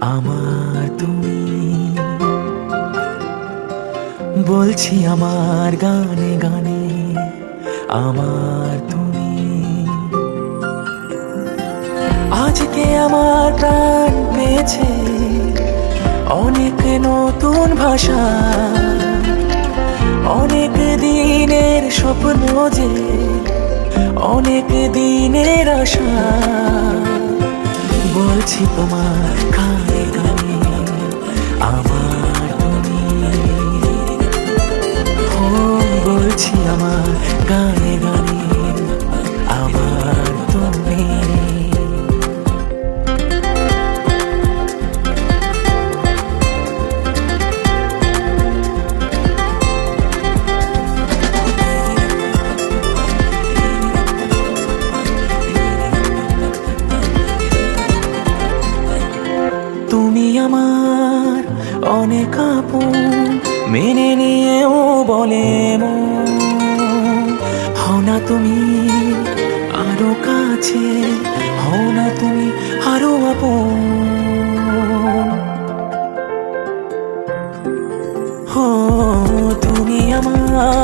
আমার তুমি। বলছি আমার গানে গানে আমার তুমি। আজকে আমার প্রাণ পেয়েছে অনেক নতুন ভাষা, অনেক দিনের স্বপ্ন যে, অনেক দিনের আশা। বলছি তোমার কানে কানে আমার তুমি বলছি আমার গানে আমার অনেক আপন, মেনে নিয়েও বলে। হও না তুমি আরও কাছে, হও না তুমি আরও আপন হো, তুমি আমার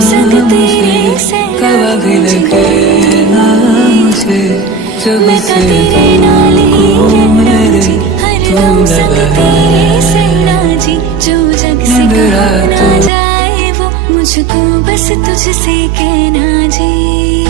संग तेरे कब लगना मुझे जब से मेरे तुम लगा है जाए वो मुझको बस तुझसे कहना जी